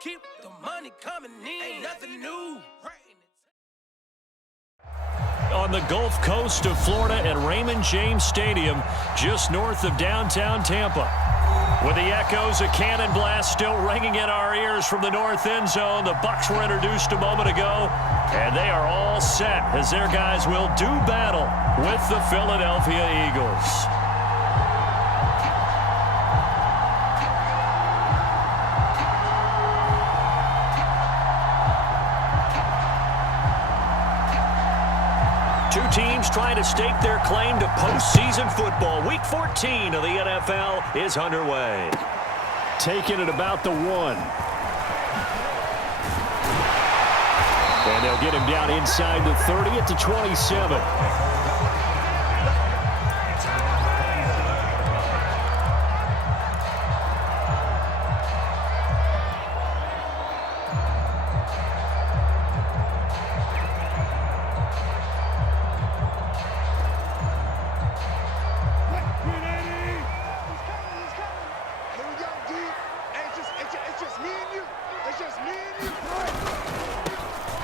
keep the money coming in. Ain't nothing new. On the Gulf Coast of Florida at Raymond James Stadium, just north of downtown Tampa. With the echoes of cannon blast still ringing in our ears from the north end zone, the Bucs were introduced a moment ago, and they are all set as their guys will do battle with the Philadelphia Eagles. Two teams trying to stake their claim to postseason football. Week 14 of the NFL is underway. Taking it about the 1. And they'll get him down inside the 30 at the 27.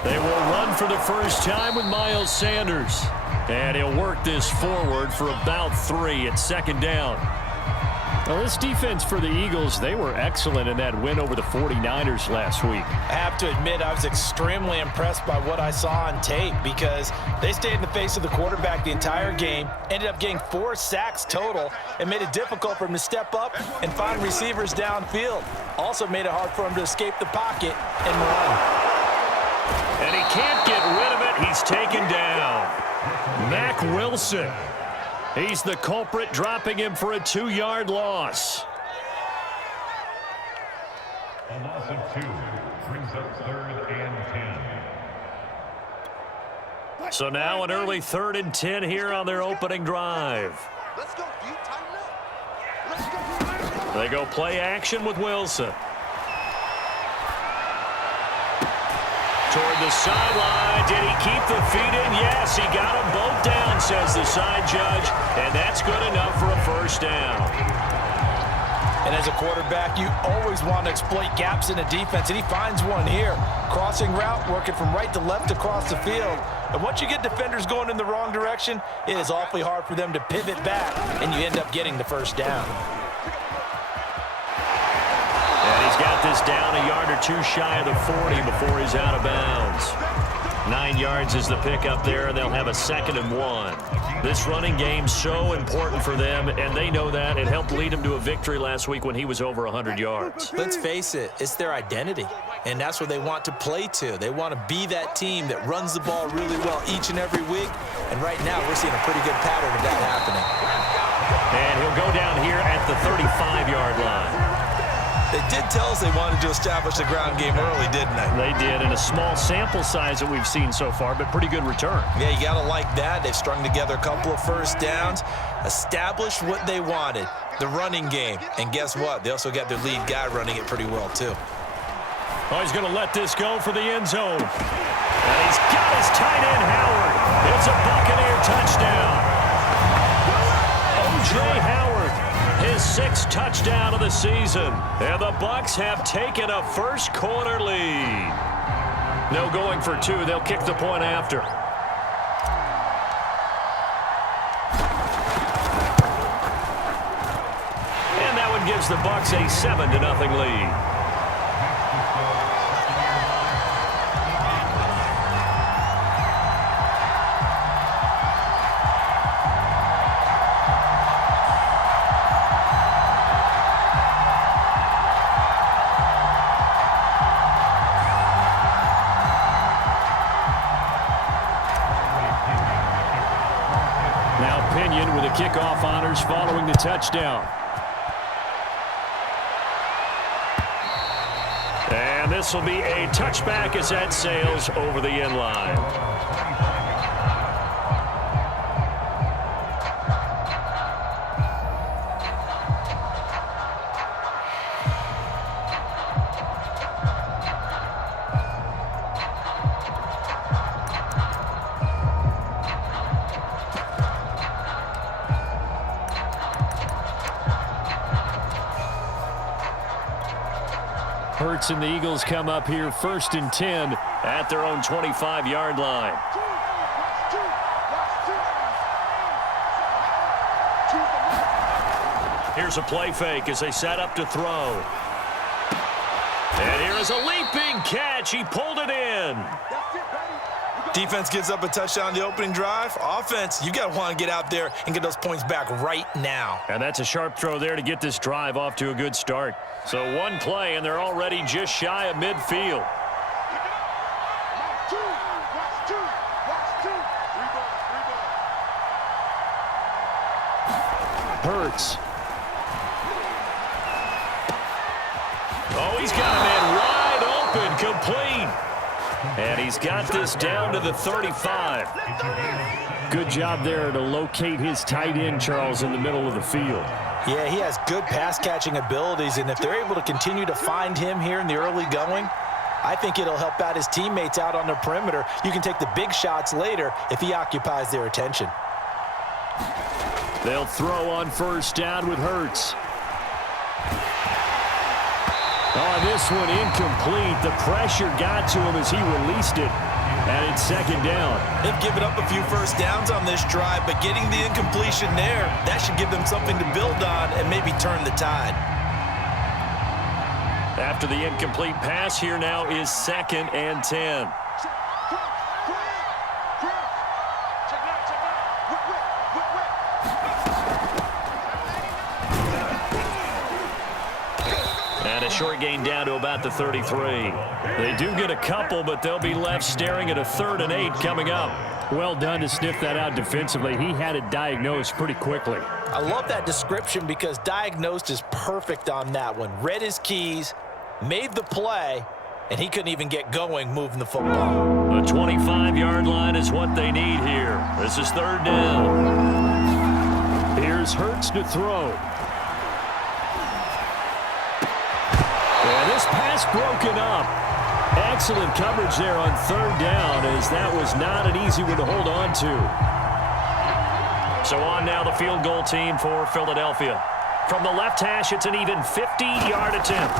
They will run for the first time with Miles Sanders. And he'll work this forward for about 3 at second down. Well, this defense for the Eagles, they were excellent in that win over the 49ers last week. I have to admit, I was extremely impressed by what I saw on tape because they stayed in the face of the quarterback the entire game, ended up getting 4 sacks total, and made it difficult for him to step up and find receivers downfield. Also made it hard for him to escape the pocket and run. And he can't get rid of it. He's taken down. Mack Wilson. He's the culprit, dropping him for a 2-yard loss. A loss of 2 brings up 3rd and 10. So now an early 3rd and 10 here on their opening drive. Let's go, D. Tighten up. Let's go. They go play action with Wilson. Toward the sideline. Did he keep the feet in? Yes, he got them both down, says the side judge. And that's good enough for a first down. And as a quarterback, you always want to exploit gaps in the defense, and he finds one here. Crossing route, working from right to left across the field. And once you get defenders going in the wrong direction, it is awfully hard for them to pivot back, and you end up getting the first down. And he's got this down a yard or 2 shy of the 40 before he's out of bounds. 9 yards is the pickup there, and they'll have a 2nd and 1. This running game so important for them, and they know that. It helped lead them to a victory last week when he was over 100 yards. Let's face it, it's their identity, and that's what they want to play to. They want to be that team that runs the ball really well each and every week, and right now we're seeing a pretty good pattern of that happening. And he'll go down here at the 35-yard line. They did tell us they wanted to establish the ground game early, didn't they? They did, in a small sample size that we've seen so far, but pretty good return. Yeah, you got to like that. They've strung together a couple of first downs, established what they wanted, the running game. And guess what? They also got their lead guy running it pretty well, too. Oh, he's going to let this go for the end zone. And he's got his tight end, Howard. It's a Buccaneer touchdown. O.J. Howard, his 6th touchdown of the season. And the Bucs have taken a first quarter lead. No going for 2. They'll kick the point after. And that one gives the Bucs a 7-0 lead. With the kickoff honors following the touchdown. And this will be a touchback as that sails over the end line. Hurts and the Eagles come up here 1st and 10 at their own 25-yard line. Here's a play fake as they set up to throw. And here is a leaping catch. He pulled it in. Defense gives up a touchdown the opening drive. Offense, you got to want to get out there and get those points back right now. And that's a sharp throw there to get this drive off to a good start. So one play, and they're already just shy of midfield. Hurts. Oh, he's got him in wide open, complete. And he's got this down to the 35. Good job there to locate his tight end, Charles, in the middle of the field. Yeah, he has good pass-catching abilities, and if they're able to continue to find him here in the early going, I think it'll help out his teammates out on the perimeter. You can take the big shots later if he occupies their attention. They'll throw on 1st down with Hurts. Oh, this one incomplete. The pressure got to him as he released it, and it's 2nd down. They've given up a few 1st downs on this drive, but getting the incompletion there, that should give them something to build on and maybe turn the tide. After the incomplete pass, here now is 2nd and 10. And a short gain down to about the 33. They do get a couple, but they'll be left staring at a 3rd and 8 coming up. Well done to sniff that out defensively. He had it diagnosed pretty quickly. I love that description because diagnosed is perfect on that one. Read his keys, made the play, and he couldn't even get going moving the football. The 25-yard line is what they need here. This is 3rd down. Here's Hurts to throw. And this pass broken up. Excellent coverage there on 3rd down, as that was not an easy one to hold on to. So on now the field goal team for Philadelphia. From the left hash, it's an even 50-yard attempt.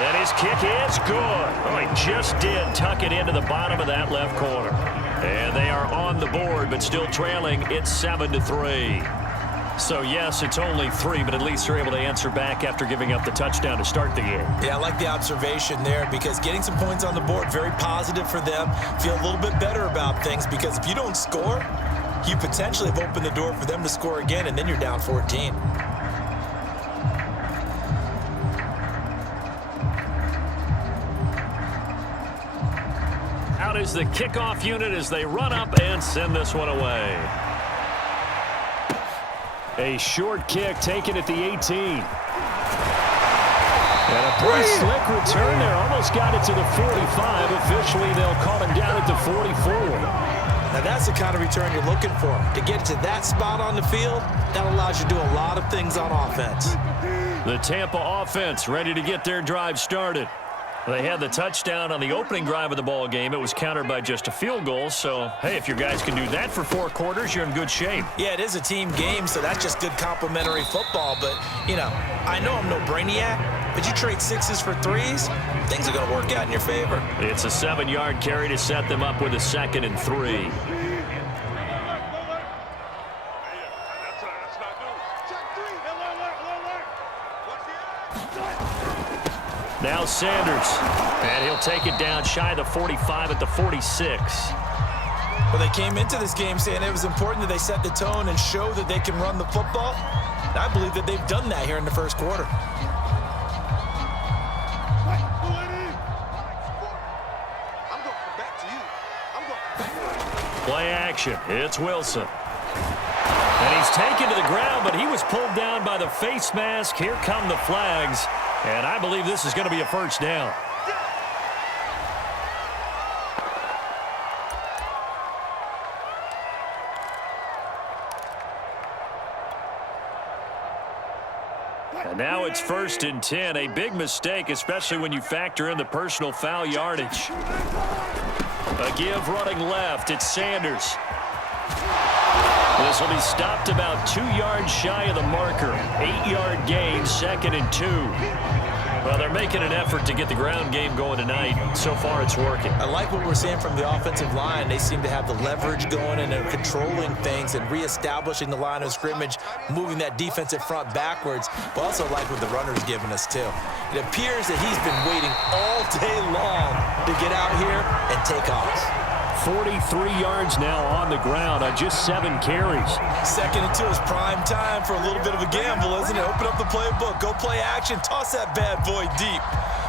And his kick is good. Oh, he just did tuck it into the bottom of that left corner. And they are on the board, but still trailing. It's 7-3. So, yes, it's only 3, but at least they're able to answer back after giving up the touchdown to start the game. Yeah, I like the observation there because getting some points on the board, very positive for them. Feel a little bit better about things because if you don't score, you potentially have opened the door for them to score again, and then you're down 14. Out is the kickoff unit as they run up and send this one away. A short kick taken at the 18. And a pretty slick return there. Almost got it to the 45. Officially, they'll call him down at the 44. Now, that's the kind of return you're looking for. To get to that spot on the field, that allows you to do a lot of things on offense. The Tampa offense ready to get their drive started. They had the touchdown on the opening drive of the ball game. It was countered by just a field goal. So, hey, if your guys can do that for 4 quarters, you're in good shape. Yeah, it is a team game, so that's just good complimentary football. But, you know, I know I'm no brainiac, but you trade 6s for 3s, things are going to work out in your favor. It's a 7-yard carry to set them up with a 2nd and 3. Now Sanders, and he'll take it down shy of the 45 at the 46. Well, they came into this game saying it was important that they set the tone and show that they can run the football. And I believe that they've done that here in the 1st quarter. Play action. It's Wilson. And he's taken to the ground, but he was pulled down by the face mask. Here come the flags. And I believe this is going to be a 1st down. And now it's 1st and 10. A big mistake, especially when you factor in the personal foul yardage. A give running left. It's Sanders. This will be stopped about 2 yards shy of the marker. 8-yard gain, 2nd and 2. Well, they're making an effort to get the ground game going tonight. So far, it's working. I like what we're seeing from the offensive line. They seem to have the leverage going and they're controlling things and reestablishing the line of scrimmage, moving that defensive front backwards, but also like what the runner's giving us, too. It appears that he's been waiting all day long to get out here and take off. 43 yards now on the ground on just 7 carries. 2nd and 2 is prime time for a little bit of a gamble, isn't it? Open up the playbook, go play action, toss that bad boy deep.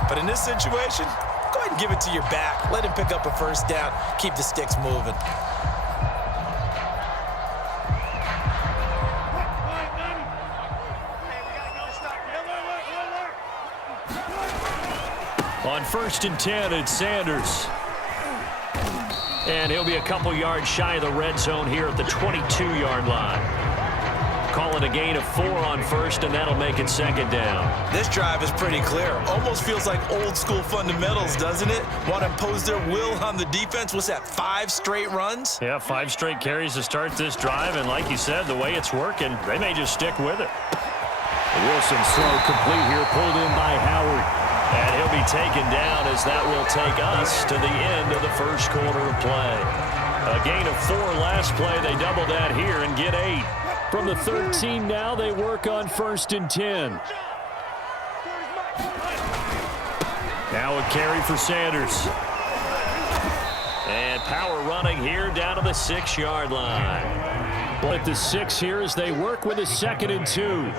But in this situation, go ahead and give it to your back. Let him pick up a first down, keep the sticks moving. On 1st and 10, it's Sanders. And he'll be a couple yards shy of the red zone here at the 22-yard line. Call it a gain of 4 on 1st, and that'll make it 2nd down. This drive is pretty clear. Almost feels like old-school fundamentals, doesn't it? Want to impose their will on the defense. What's that, 5 straight runs? Yeah, 5 straight carries to start this drive, and like you said, the way it's working, they may just stick with it. Wilson's throw complete here, pulled in by Howard. And he'll be taken down as that will take us to the end of the first quarter of play. A gain of 4 last play. They double that here and get 8. From the 13 now, they work on 1st and 10. Now a carry for Sanders. And power running here down to the 6-yard line. At the 6 here as they work with a 2nd and 2.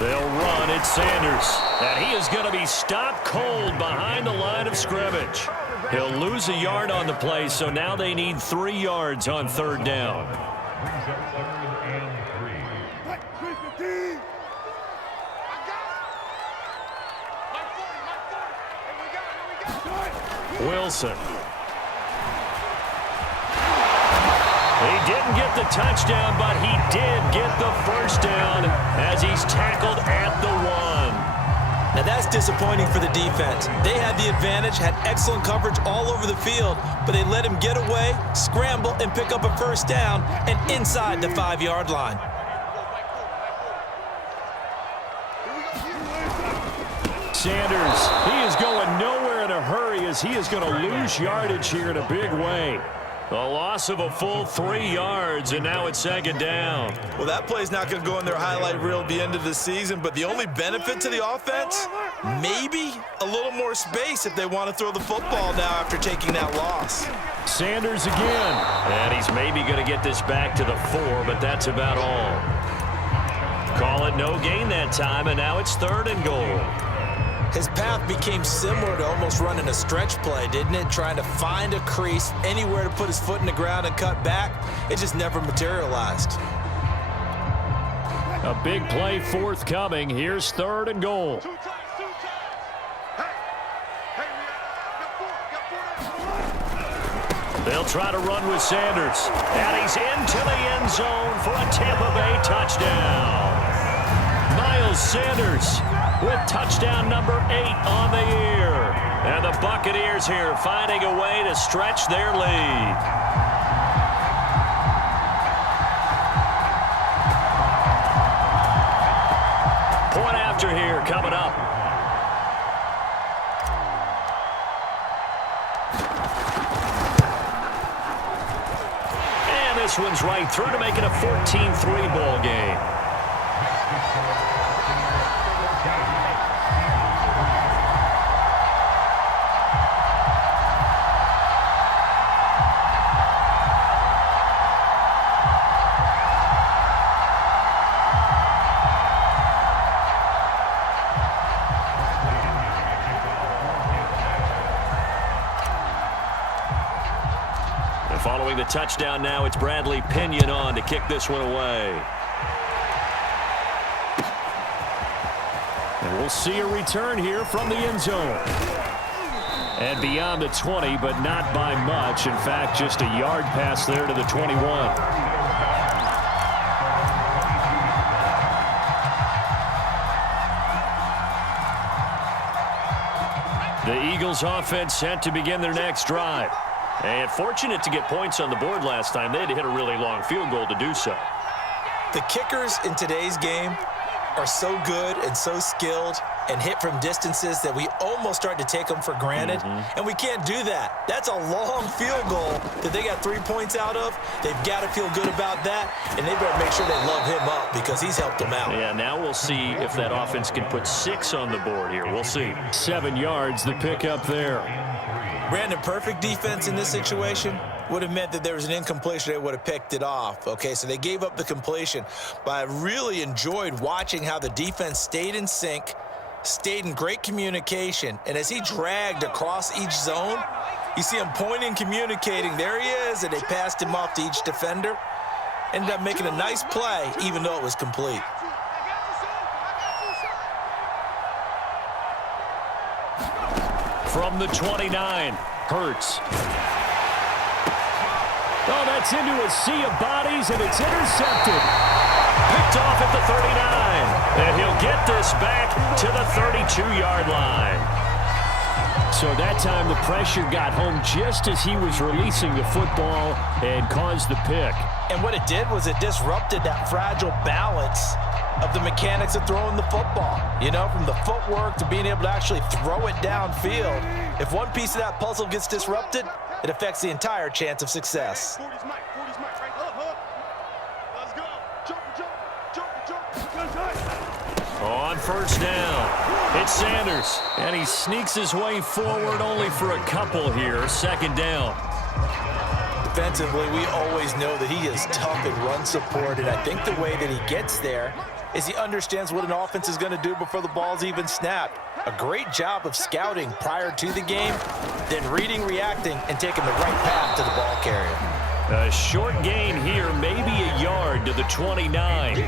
They'll run. It's Sanders. And he is going to be stopped cold behind the line of scrimmage. He'll lose a yard on the play, so now they need 3 yards on 3rd down. Wilson. He didn't get the touchdown, but he did get the first down as he's tackled at the 1. Now that's disappointing for the defense. They had the advantage, had excellent coverage all over the field, but they let him get away, scramble, and pick up a first down and inside the 5-yard line. Sanders, he is going nowhere in a hurry as he is going to lose yardage here in a big way. A loss of a full 3 yards, and now it's 2nd down. Well, that play's not going to go in their highlight reel at the end of the season, but the only benefit to the offense, maybe a little more space if they want to throw the football now after taking that loss. Sanders again. And he's maybe going to get this back to the 4, but that's about all. Call it no gain that time, and now it's 3rd and goal. His path became similar to almost running a stretch play, didn't it? Trying to find a crease, anywhere to put his foot in the ground and cut back. It just never materialized. A big play forthcoming. Here's 3rd and goal. They'll try to run with Sanders. And he's into the end zone for a Tampa Bay touchdown. Miles Sanders with touchdown number 8 on the year. And the Buccaneers here finding a way to stretch their lead. Point after here coming up. And this one's right through to make it a 14-3 ball game. Following the touchdown now, it's Bradley Pinion on to kick this one away. And we'll see a return here from the end zone. And beyond the 20, but not by much. In fact, just a yard pass there to the 21. The Eagles offense set to begin their next drive. And fortunate to get points on the board last time. They had to hit a really long field goal to do so. The kickers in today's game are so good and so skilled and hit from distances that we almost start to take them for granted, and we can't do that. That's a long field goal that they got 3 points out of. They've got to feel good about that, and they better make sure they love him up because he's helped them out. Yeah, now we'll see if that offense can put 6 on the board here. We'll see. 7 yards, the pickup there. Brandon, perfect defense in this situation would have meant that there was an incompletion. They would have picked it off. Okay, so they gave up the completion, but I really enjoyed watching how the defense stayed in sync, stayed in great communication, and as he dragged across each zone, you see him pointing, communicating. There he is, and they passed him off to each defender. Ended up making a nice play, even though it was complete. From the 29, Hurts. Oh, that's into a sea of bodies, and it's intercepted. Picked off at the 39, and he'll get this back to the 32-yard line. So that time the pressure got home just as he was releasing the football and caused the pick. And what it did was it disrupted that fragile balance of the mechanics of throwing the football. You know, from the footwork to being able to actually throw it downfield. If one piece of that puzzle gets disrupted, it affects the entire chance of success. On first down, it's Sanders, and he sneaks his way forward only for a couple here. Second down. Defensively, we always know that he is tough in run support, and I think the way that he gets there is he understands what an offense is going to do before the ball's even snapped. A great job of scouting prior to the game, then reading, reacting, and taking the right path to the ball carrier. A short gain here, maybe a yard to the 29.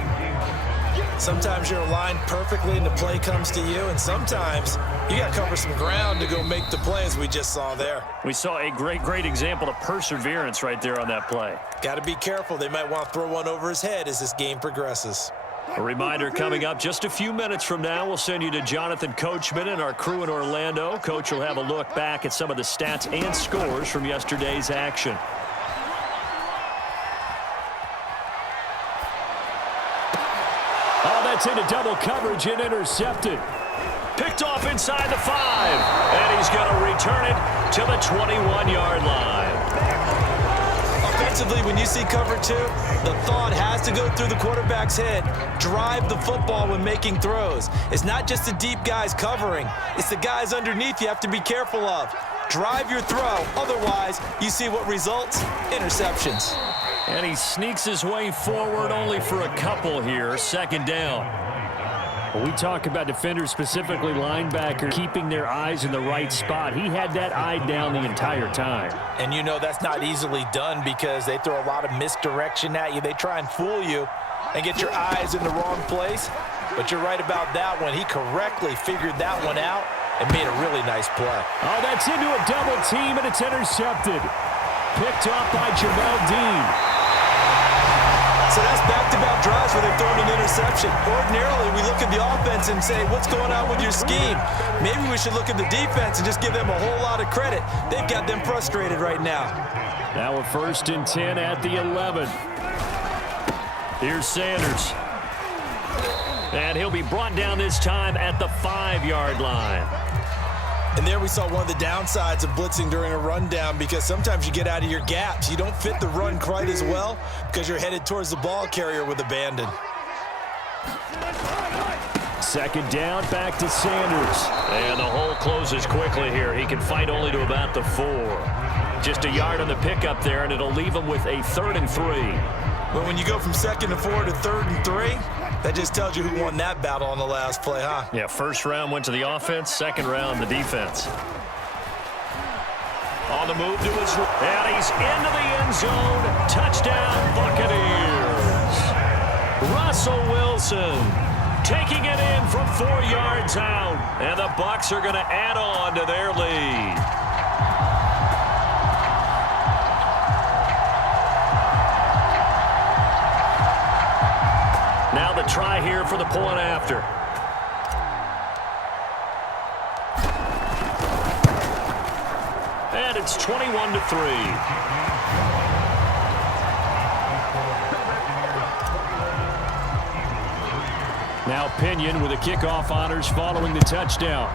Sometimes you're aligned perfectly and the play comes to you, and sometimes you got to cover some ground to go make the play, as we just saw there. We saw a great example of perseverance right there on that play. Got to be careful. They might want to throw one over his head as this game progresses. A reminder coming up just a few minutes from now, we'll send you to Jonathan Coachman and our crew in Orlando. Coach will have a look back at some of the stats and scores from yesterday's action. Oh, that's into double coverage and intercepted. Picked off inside the 5, and he's going to return it to the 21-yard line. Offensively, when you see cover 2, the thought has to go through the quarterback's head. Drive the football when making throws. It's not just the deep guys covering. It's the guys underneath you have to be careful of. Drive your throw. Otherwise, you see what results? Interceptions. And he sneaks his way forward only for a couple here. Second down. When we talk about defenders, specifically linebacker, keeping their eyes in the right spot, he had that eye down the entire time. And you know that's not easily done because they throw a lot of misdirection at you. They try and fool you and get your eyes in the wrong place. But you're right about that one. He correctly figured that one out and made a really nice play. Oh, that's into a double team, and it's intercepted. Picked off by Jamel Dean. So that's back-to-back drives where they've thrown an interception. Ordinarily, we look at the offense and say, what's going on with your scheme? Maybe we should look at the defense and just give them a whole lot of credit. They've got them frustrated right now. Now a 1st and 10 at the 11. Here's Sanders. And he'll be brought down this time at the 5-yard line. And there we saw one of the downsides of blitzing during a rundown, because sometimes you get out of your gaps. You don't fit the run quite as well because you're headed towards the ball carrier with abandon. Second down, back to Sanders. And the hole closes quickly here. He can fight only to about the 4. Just a yard on the pickup there, and it'll leave him with a 3rd and 3. Well, when you go from 2nd and 4 to 3rd and 3, that just tells you who won that battle on the last play, huh? Yeah, first round went to the offense, second round the defense. On the move to his right, and he's into the end zone. Touchdown, Buccaneers. Russell Wilson taking it in from 4 yards out, and the Bucs are going to add on to their lead. Now the try here for the point after. And and it's 21-3. Now Pinion with the kickoff honors following the touchdown.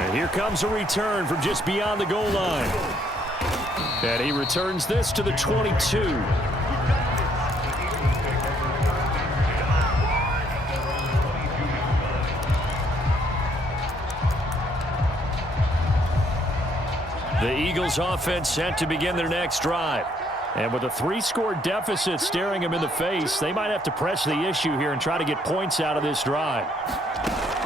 And here comes a return from just beyond the goal line. And he returns this to the 22. The Eagles offense set to begin their next drive. And with a 3-score deficit staring them in the face, they might have to press the issue here and try to get points out of this drive.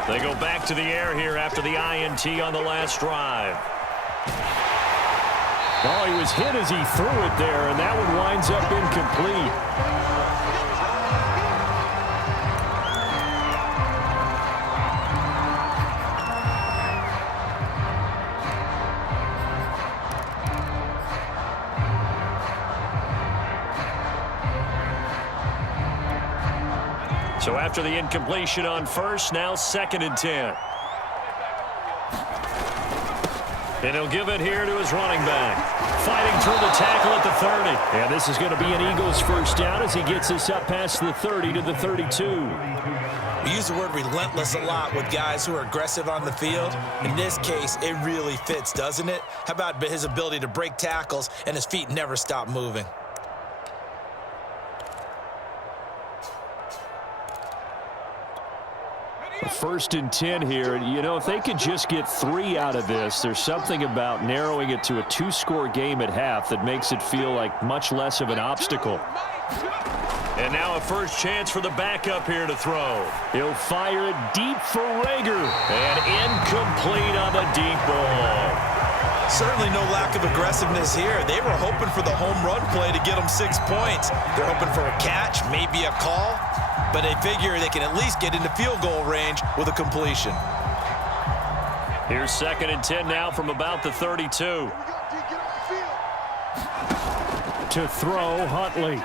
They go back to the air here after the INT on the last drive. Oh, he was hit as he threw it there, and that one winds up incomplete. So after the incompletion on first, now 2nd and 10. And he'll give it here to his running back. Fighting through the tackle at the 30. And this is going to be an Eagles first down as he gets this up past the 30 to the 32. We use the word relentless a lot with guys who are aggressive on the field. In this case, it really fits, doesn't it? How about his ability to break tackles and his feet never stop moving? First and 10 here. You know, if they could just get 3 out of this, there's something about narrowing it to a 2-score game at half that makes it feel like much less of an obstacle. And now a first chance for the backup here to throw. He'll fire it deep for Rager. And incomplete on the deep ball. Certainly no lack of aggressiveness here. They were hoping for the home run play to get them 6 points. They're hoping for a catch, maybe a call. But they figure they can at least get into field goal range with a completion. Here's 2nd and 10 now from about the 32. To throw, Huntley.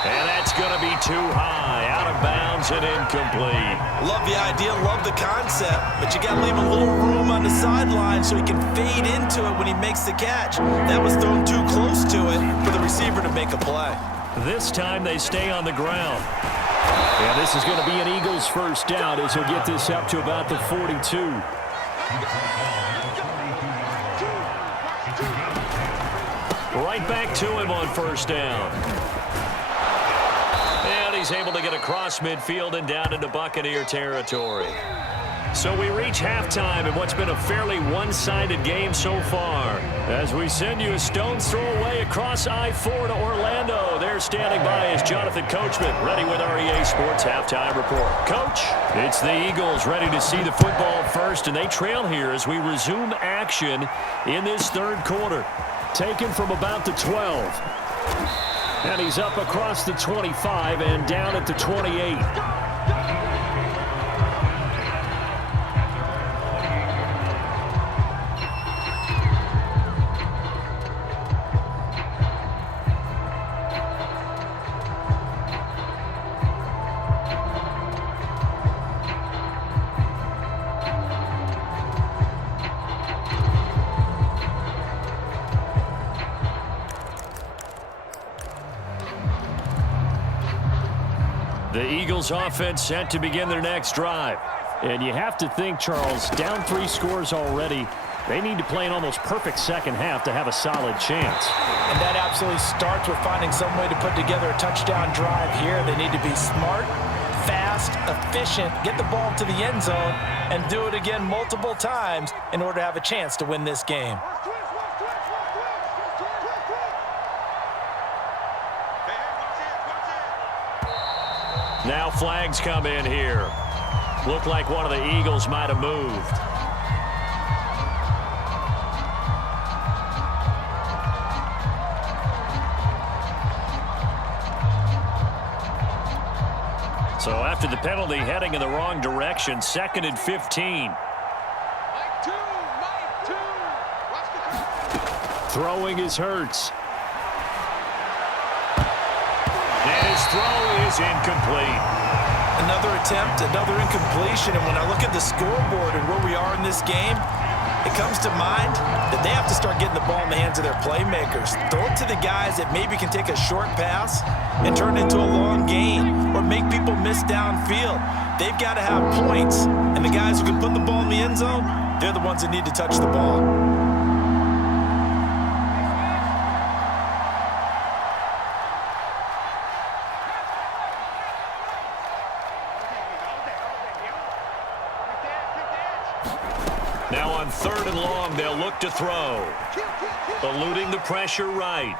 And that's going to be too high, out of bounds and incomplete. Love the idea, love the concept, but you got to leave him a little room on the sideline so he can fade into it when he makes the catch. That was thrown too close to it for the receiver to make a play. This time they stay on the ground. And this is going to be an Eagles first down as he'll get this up to about the 42. Right back to him on first down. And he's able to get across midfield and down into Buccaneer territory. So we reach halftime in what's been a fairly one-sided game so far. As we send you a stone's throw away across I-4 to Orlando. There standing by is Jonathan Coachman, ready with our EA Sports Halftime Report. Coach, it's the Eagles ready to see the football first, and they trail here as we resume action in this 3rd quarter. Taken from about the 12. And he's up across the 25 and down at the 28. The Eagles offense set to begin their next drive. And you have to think, Charles, down 3 scores already. They need to play an almost perfect second half to have a solid chance. And that absolutely starts with finding some way to put together a touchdown drive here. They need to be smart, fast, efficient, get the ball to the end zone, and do it again multiple times in order to have a chance to win this game. Now flags come in here. Looked like one of the Eagles might have moved. So after the penalty, heading in the wrong direction, 2nd and 15. Throwing is Hurts. And his throw is incomplete. Another attempt, another incompletion, and when I look at the scoreboard and where we are in this game, it comes to mind that they have to start getting the ball in the hands of their playmakers. Throw it to the guys that maybe can take a short pass and turn it into a long gain or make people miss downfield. They've got to have points, and the guys who can put the ball in the end zone, they're the ones that need to touch the ball. Now on 3rd and long, they'll look to throw. Eluding the pressure right.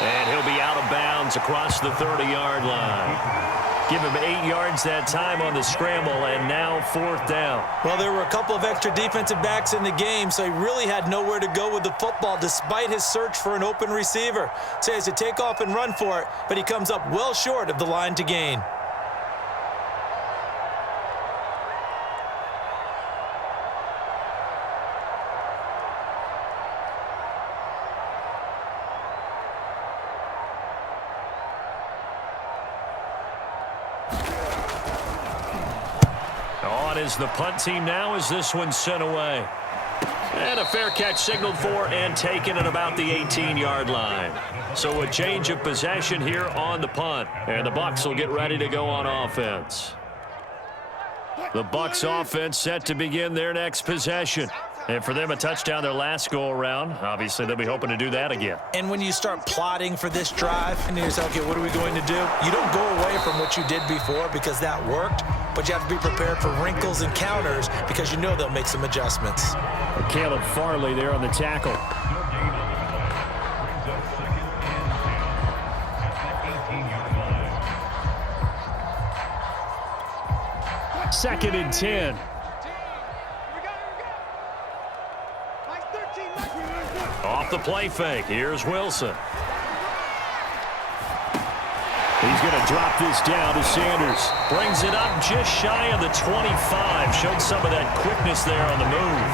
And he'll be out of bounds across the 30-yard line. Give him 8 yards that time on the scramble, and now 4th down. Well, there were a couple of extra defensive backs in the game, so he really had nowhere to go with the football despite his search for an open receiver. So he has to take off and run for it, but he comes up well short of the line to gain. Is the punt team now as this one's sent away. And a fair catch signaled for and taken at about the 18-yard line. So a change of possession here on the punt. And the Bucs will get ready to go on offense. The Bucs offense set to begin their next possession. And for them, a touchdown their last go-around. Obviously, they'll be hoping to do that again. And when you start plotting for this drive, and you say, okay, what are we going to do? You don't go away from what you did before because that worked, but you have to be prepared for wrinkles and counters because you know they'll make some adjustments. Caleb Farley there on the tackle. Second and 10. Off the play fake. Here's Wilson. He's going to drop this down to Sanders. Brings it up just shy of the 25. Showed some of that quickness there on the move.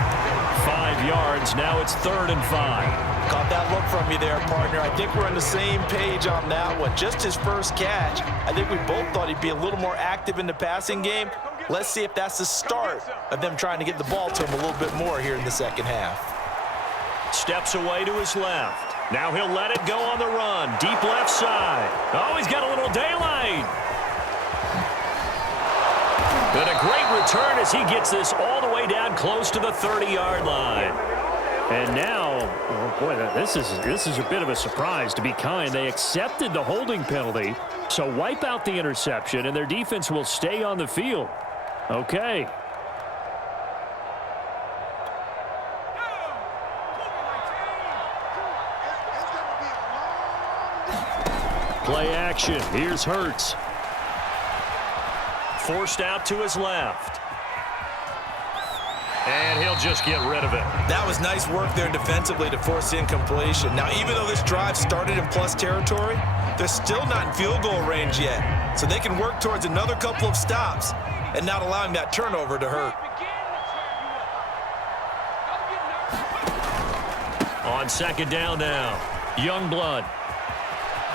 5 yards. Now it's 3rd and 5. Caught that look from you there, partner. I think we're on the same page on that one. Just his first catch. I think we both thought he'd be a little more active in the passing game. Let's see if that's the start of them trying to get the ball to him a little bit more here in the second half. Steps away to his left. Now he'll let it go on the run. Deep left side. Oh, he's got a little daylight. But a great return as he gets this all the way down close to the 30-yard line. And now, oh boy, this is a bit of a surprise, to be kind. They accepted the holding penalty, so wipe out the interception, and their defense will stay on the field. Okay. Play action. Here's Hurts. Forced out to his left. And he'll just get rid of it. That was nice work there defensively to force the incompletion. Now, even though this drive started in plus territory, they're still not in field goal range yet. So they can work towards another couple of stops and not allowing that turnover to hurt. On second down now, Youngblood.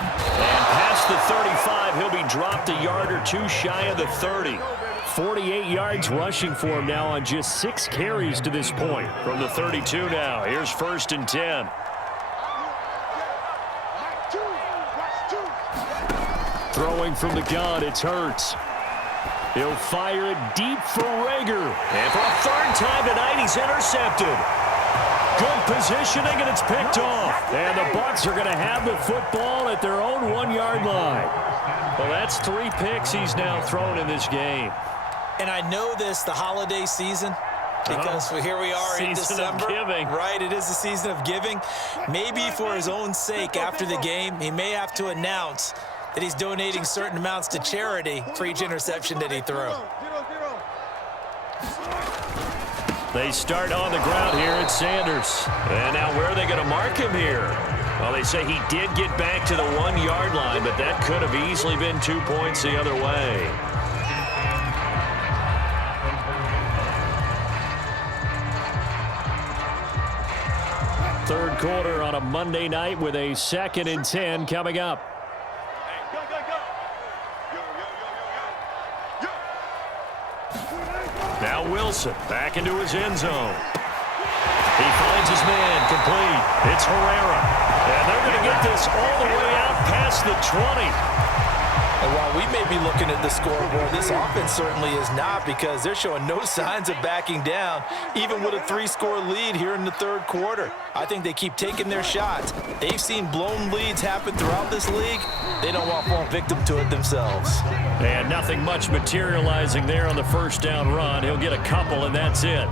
And past the 35, he'll be dropped a yard or two shy of the 30. 48 yards rushing for him now on just 6 carries to this point. From the 32 now, here's 1st and 10. Throwing from the gun, it's Hurts. He'll fire it deep for Rager. And for a 3rd time tonight, he's intercepted. Good positioning, and it's picked off. And the Bucs are going to have the football at their own 1-yard line. Well, that's 3 picks he's now thrown in this game. And I know this, the holiday season, because here we are in December. Season of giving. Right, it is the season of giving. Maybe for his own sake after the game, he may have to announce that he's donating certain amounts to charity for each interception that he threw. They start on the ground here at Sanders. And now where are they going to mark him here? Well, they say he did get back to the 1-yard line, but that could have easily been 2 points the other way. Third quarter on a Monday night with a 2nd and 10 coming up. Wilson back into his end zone. He finds his man, complete. It's Herrera. And they're going to get this all the way out past the 20. And while we may be looking at the scoreboard, this offense certainly is not, because they're showing no signs of backing down, even with a 3-score lead here in the third quarter. I think they keep taking their shots. They've seen blown leads happen throughout this league. They don't want to fall victim to it themselves. And nothing much materializing there on the first down run. He'll get a couple, and that's it.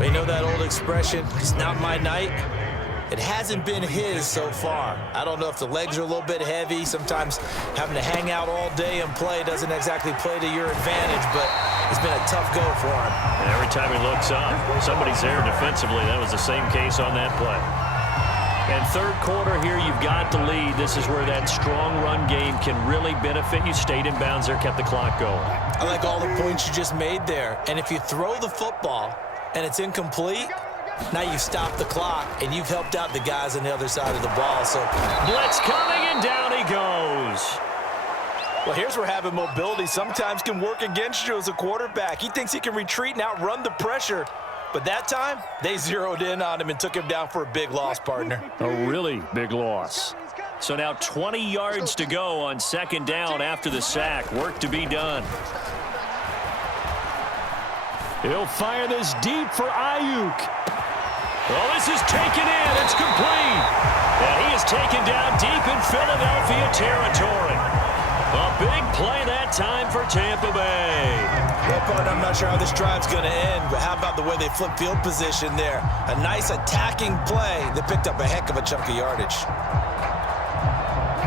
They know that old expression, it's not my night. It hasn't been his so far. I don't know if the legs are a little bit heavy. Sometimes having to hang out all day and play doesn't exactly play to your advantage, but it's been a tough go for him. And every time he looks up, somebody's there defensively. That was the same case on that play. And third quarter here, you've got the lead. This is where that strong run game can really benefit you. Stayed in bounds there, kept the clock going. I like all the points you just made there. And if you throw the football and it's incomplete, now you've stopped the clock, and you've helped out the guys on the other side of the ball. So blitz coming, and down he goes. Well, here's where having mobility sometimes can work against you as a quarterback. He thinks he can retreat and outrun the pressure. But that time, they zeroed in on him and took him down for a big loss, partner. A really big loss. So now 20 yards to go on second down after the sack. Work to be done. He'll fire this deep for Ayuk. Well, this is taken in. It's complete. And he is taken down deep in Philadelphia territory. A big play that time for Tampa Bay. Well, partner, I'm not sure how this drive's going to end, but how about the way they flip field position there? A nice attacking play that picked up a heck of a chunk of yardage.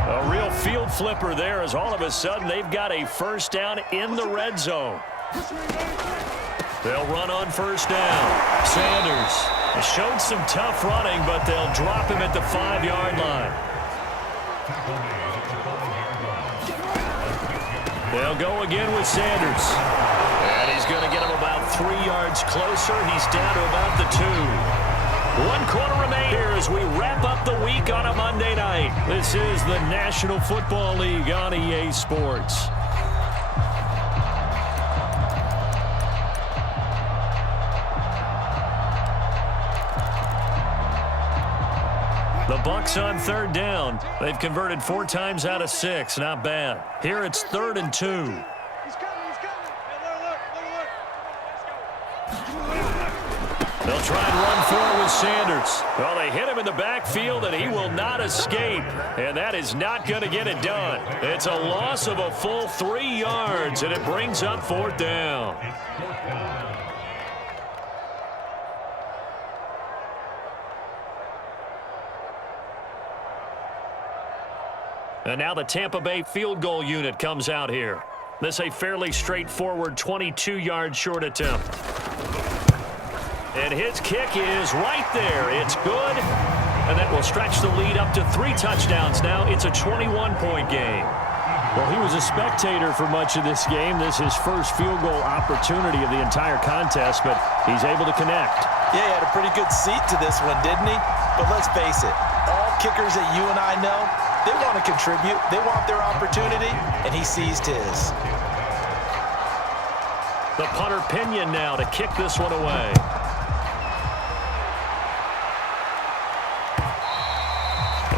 A real field flipper there, as all of a sudden they've got a first down in the red zone. They'll run on first down. Sanders has shown some tough running, but they'll drop him at the 5-yard line. They'll go again with Sanders. And he's going to get him about 3 yards closer. He's down to about the 2. 1 quarter remains here as we wrap up the week on a Monday night. This is the National Football League on EA Sports. The Bucs on third down. They've converted 4 times out of 6. Not bad. Here it's 3rd and 2. They'll try and run forward with Sanders. Well, they hit him in the backfield, and he will not escape. And that is not going to get it done. It's a loss of a full 3 yards, and it brings up 4th down. And now the Tampa Bay field goal unit comes out here. This a fairly straightforward 22-yard short attempt. And his kick is right there. It's good. And that will stretch the lead up to 3 touchdowns now. It's a 21-point game. Well, he was a spectator for much of this game. This is his first field goal opportunity of the entire contest, but he's able to connect. Yeah, he had a pretty good seat to this one, didn't he? But let's face it, all kickers that you and I know, they want to contribute. They want their opportunity, and he seized his. The punter Pinion now to kick this one away.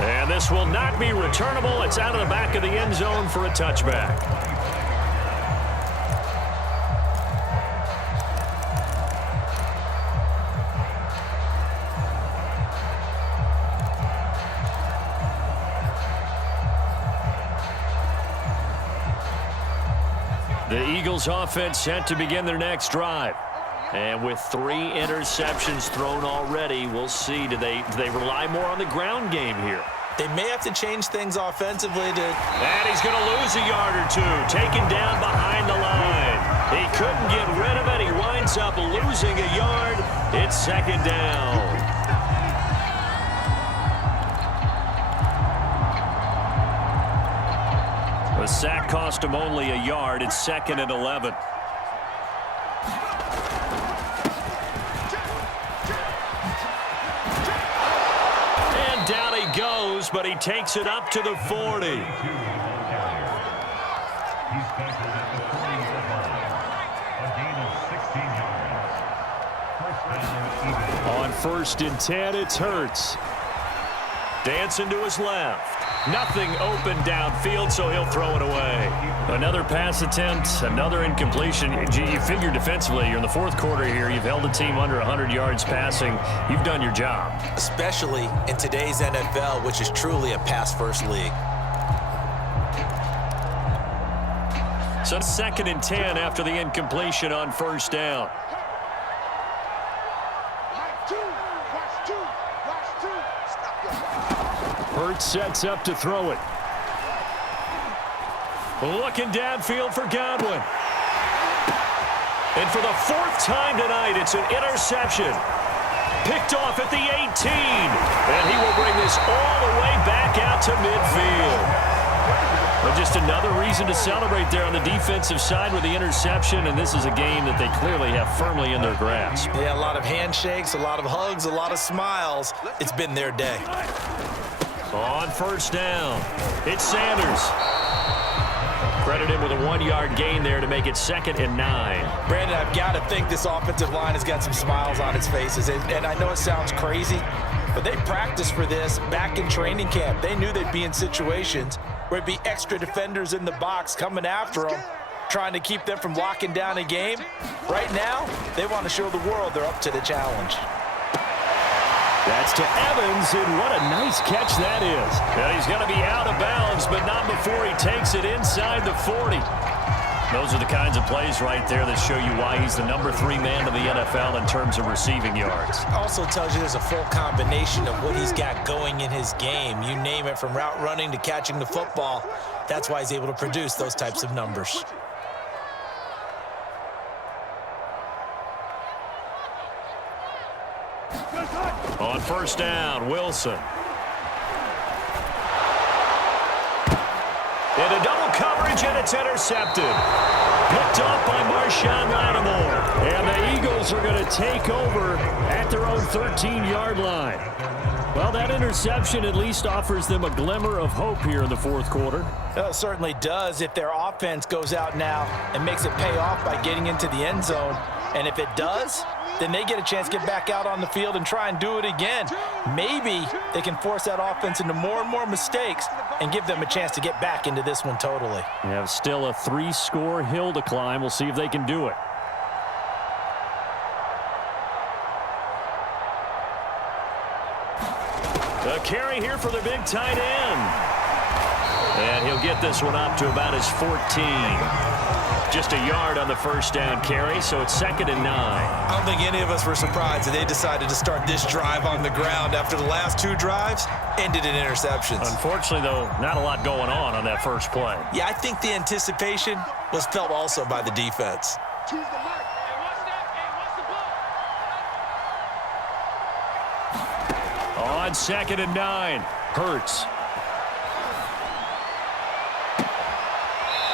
And this will not be returnable. It's out of the back of the end zone for a touchback. The Eagles offense set to begin their next drive. And with 3 interceptions thrown already, we'll see. Do they rely more on the ground game here? They may have to change things offensively to... And he's going to lose a yard or 2. Taken down behind the line. He couldn't get rid of it. He winds up losing a yard. It's 2nd down. The sack cost him only a yard. It's 2nd and 11. And down he goes, but he takes it up to the 40. On 1st and 10, it's Hurts. Dancing to his left. Nothing open downfield, so he'll throw it away. Another pass attempt, another incompletion. You figure defensively, you're in the fourth quarter here. You've held the team under 100 yards passing. You've done your job. Especially in today's NFL, which is truly a pass-first league. So 2nd and 10 after the incompletion on 1st down. Hurts sets up to throw it. Looking downfield for Godwin. And for the 4th time tonight, it's an interception. Picked off at the 18. And he will bring this all the way back out to midfield. But just another reason to celebrate there on the defensive side with the interception, and this is a game that they clearly have firmly in their grasp. Yeah, a lot of handshakes, a lot of hugs, a lot of smiles. It's been their day. On 1st down, it's Sanders. Credit him with a 1-yard gain there to make it 2nd and 9. Brandon, I've got to think this offensive line has got some smiles on its faces. And I know it sounds crazy, but they practiced for this back in training camp. They knew they'd be in situations where it'd be extra defenders in the box coming after them, trying to keep them from locking down a game. Right now, they want to show the world they're up to the challenge. That's to Evans, and what a nice catch that is. Well, he's going to be out of bounds, but not before he takes it inside the 40. Those are the kinds of plays right there that show you why he's the number 3 man in the NFL in terms of receiving yards. Also tells you there's a full combination of what he's got going in his game. You name it, from route running to catching the football. That's why he's able to produce those types of numbers. On 1st down, Wilson. And a double coverage, and it's intercepted. Picked off by Marshawn Lattimore. And the Eagles are going to take over at their own 13-yard line. Well, that interception at least offers them a glimmer of hope here in the 4th quarter. It certainly does if their offense goes out now and makes it pay off by getting into the end zone. And if it does, then they get a chance to get back out on the field and try and do it again. Maybe they can force that offense into more and more mistakes and give them a chance to get back into this one totally. They have still a 3-score hill to climb. We'll see if they can do it. A carry here for the big tight end. And he'll get this one up to about his 14. Just a yard on the 1st down carry, so it's 2nd and 9. I don't think any of us were surprised that they decided to start this drive on the ground after the last 2 drives ended in interceptions. Unfortunately, though, not a lot going on that first play. Yeah, I think the anticipation was felt also by the defense. On 2nd and 9, Hurts.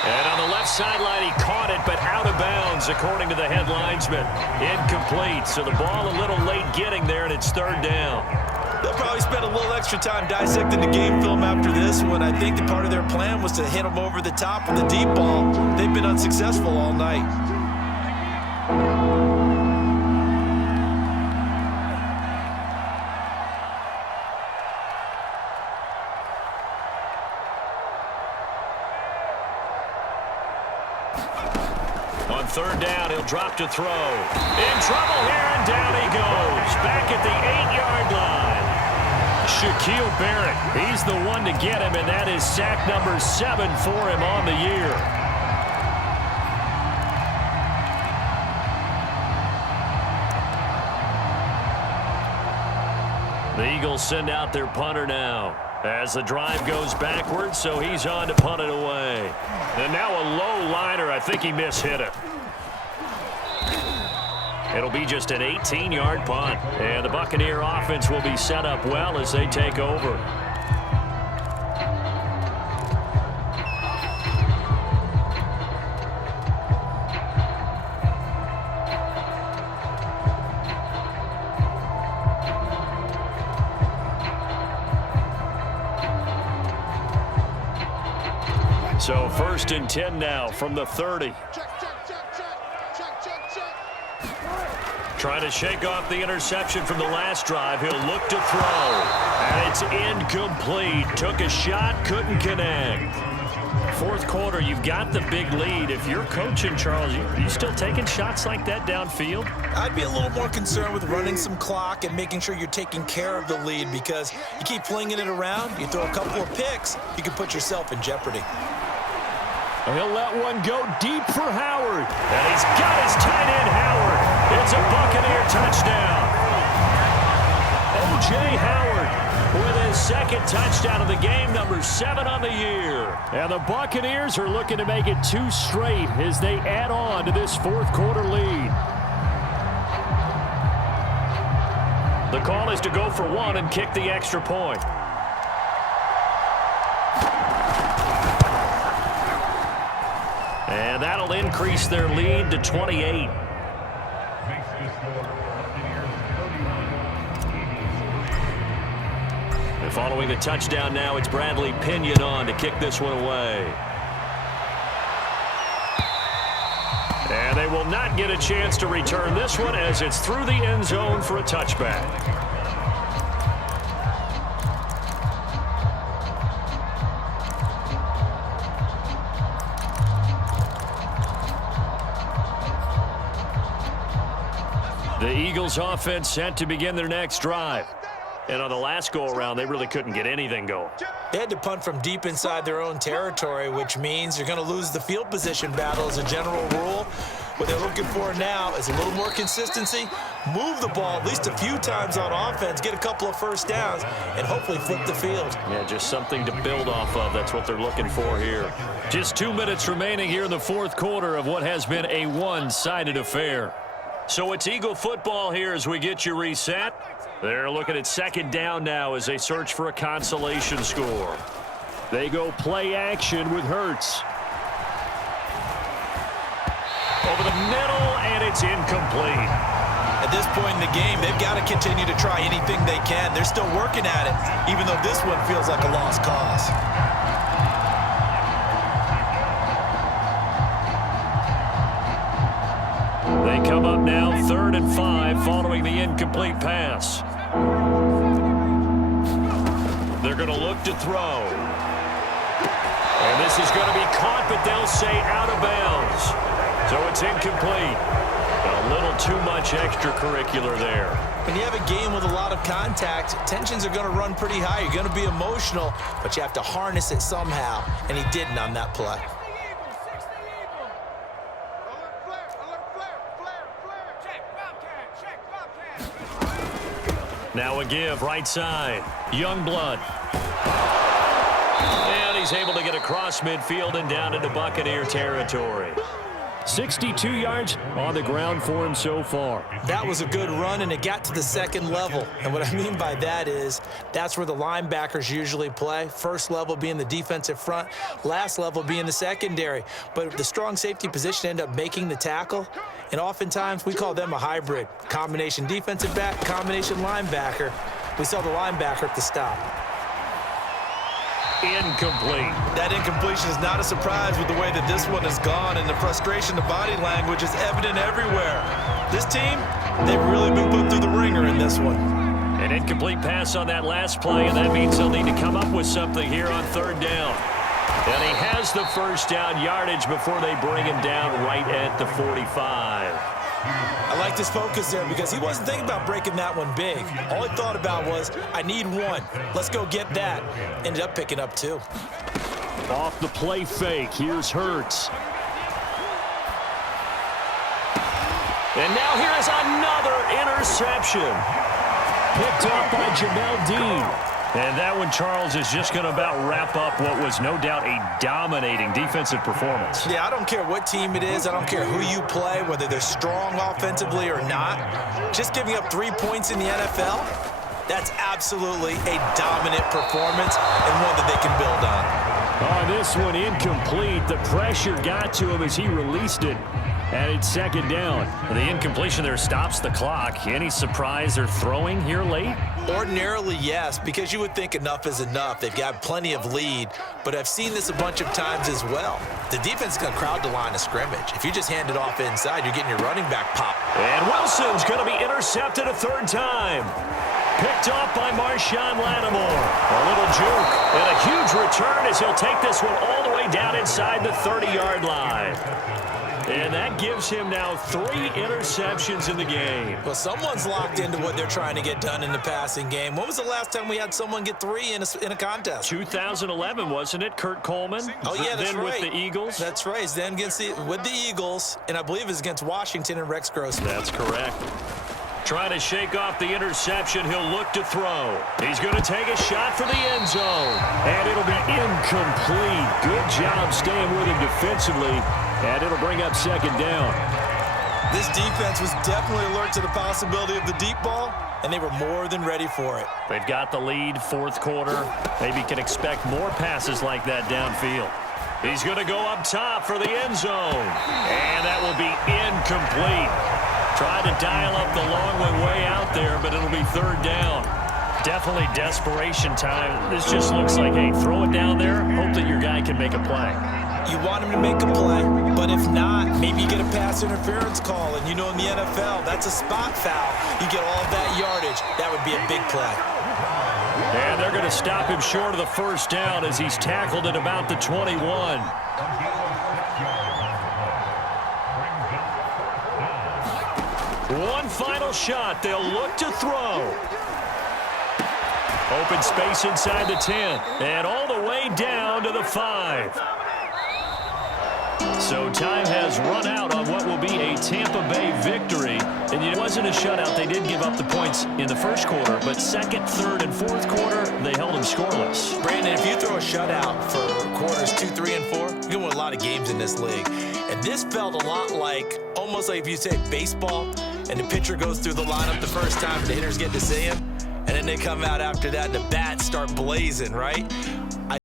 And on the left sideline, he caught it, but out of bounds, according to the head linesman. Incomplete, so the ball a little late getting there, and it's 3rd down. They'll probably spend a little extra time dissecting the game film after this one. I think that part of their plan was to hit them over the top with the deep ball. They've been unsuccessful all night. On 3rd down, he'll drop to throw. In trouble here, and down he goes. Back at the 8-yard line. Shaquille Barrett, he's the one to get him, and that is sack number 7 for him on the year. The Eagles send out their punter now as the drive goes backwards, so he's on to punt it away. And now a low liner. I think he mishit it. It'll be just an 18-yard punt. And the Buccaneer offense will be set up well as they take over. So 1st and 10 now from the 30. Trying to shake off the interception from the last drive. He'll look to throw. And it's incomplete. Took a shot, couldn't connect. Fourth quarter, you've got the big lead. If you're coaching, Charles, you still taking shots like that downfield? I'd be a little more concerned with running some clock and making sure you're taking care of the lead, because you keep flinging it around, you throw a couple of picks, you can put yourself in jeopardy. He'll let one go deep for Howard. And he's got his tight end, Howard. It's a Buccaneer touchdown. O.J. Howard with his second touchdown of the game, number 7 on the year. And the Buccaneers are looking to make it 2 straight as they add on to this fourth quarter lead. The call is to go for 1 and kick the extra point. And that'll increase their lead to 28. And following the touchdown now, it's Bradley Pinion on to kick this one away. And they will not get a chance to return this one as it's through the end zone for a touchback. The Eagles offense set to begin their next drive. And on the last go-around, they really couldn't get anything going. They had to punt from deep inside their own territory, which means you're going to lose the field position battle as a general rule. What they're looking for now is a little more consistency, move the ball at least a few times on offense, get a couple of first downs, and hopefully flip the field. Yeah, just something to build off of. That's what they're looking for here. Just 2 minutes remaining here in the fourth quarter of what has been a one-sided affair. So it's Eagle football here as we get you reset. They're looking at second down now as they search for a consolation score. They go play action with Hurts. Over the middle, and it's incomplete. At this point in the game, they've got to continue to try anything they can. They're still working at it, even though this one feels like a lost cause. They come up now 3rd and 5 following the incomplete pass. They're going to look to throw. And this is going to be caught, but they'll say out of bounds. So it's incomplete. A little too much extracurricular there. When you have a game with a lot of contact, tensions are going to run pretty high. You're going to be emotional, but you have to harness it somehow, and he didn't on that play. Now a give, right side. Youngblood. And he's able to get across midfield and down into Buccaneer territory. 62 yards on the ground for him so far. That was a good run, and it got to the second level. And what I mean by that is that's where the linebackers usually play. First level being the defensive front, last level being the secondary. But the strong safety position ended up making the tackle. And oftentimes we call them a hybrid. Combination defensive back, combination linebacker. We saw the linebacker at the stop. Incomplete. That incompletion is not a surprise with the way that this one has gone, and the frustration, the body language is evident everywhere. This team, they've really been put through the ringer in this one. An incomplete pass on that last play, and that means they'll need to come up with something here on 3rd down. And he has the first down yardage before they bring him down right at the 45. I like this focus there because he wasn't thinking about breaking that one big. All he thought about was, I need one. Let's go get that. Ended up picking up 2. Off the play fake, here's Hurts. And now here is another interception. Picked up by Jamel Dean. And that one, Charles, is just going to about wrap up what was no doubt a dominating defensive performance. Yeah, I don't care what team it is. I don't care who you play, whether they're strong offensively or not. Just giving up 3 points in the NFL, that's absolutely a dominant performance and one that they can build on. Oh, this one incomplete. The pressure got to him as he released it. And it's second down. The incompletion there stops the clock. Any surprise they're throwing here late? Ordinarily, yes, because you would think enough is enough. They've got plenty of lead, but I've seen this a bunch of times as well. The defense is going to crowd the line of scrimmage. If you just hand it off inside, you're getting your running back pop. And Wilson's going to be intercepted a third time. Picked off by Marshawn Lattimore. A little juke and a huge return as he'll take this one all the way down inside the 30-yard line. And that gives him now 3 interceptions in the game. Well, someone's locked into what they're trying to get done in the passing game. When was the last time we had someone get 3 in a contest? 2011, wasn't it, Kurt Coleman? Oh, yeah, that's then right. with the Eagles. That's right. Then with the Eagles, and I believe it's against Washington and Rex Grossman. That's correct. Trying to shake off the interception, he'll look to throw. He's going to take a shot for the end zone. And it'll be incomplete. Good job staying with him defensively. And it'll bring up second down. This defense was definitely alert to the possibility of the deep ball, and they were more than ready for it. They've got the lead, fourth quarter. Maybe can expect more passes like that downfield. He's going to go up top for the end zone. And that will be incomplete. Tried to dial up the long way out there, but it'll be third down. Definitely desperation time. This just looks like, hey, throw it down there, hope that your guy can make a play. You want him to make a play, but if not, maybe you get a pass interference call. And you know in the NFL, that's a spot foul. You get all of that yardage. That would be a big play. And they're going to stop him short of the first down as he's tackled at about the 21. One final shot. They'll look to throw. Open space inside the 10. And all the way down to the 5. So time has run out on what will be a Tampa Bay victory. And it wasn't a shutout. They did give up the points in the first quarter, but second, third, and fourth quarter, they held them scoreless. Brandon, if you throw a shutout for quarters 2, 3, and 4, you're going to win a lot of games in this league. And this felt a lot like, almost like if you say baseball, and the pitcher goes through the lineup the first time, and the hitters get to see him, and then they come out after that, and the bats start blazing, right?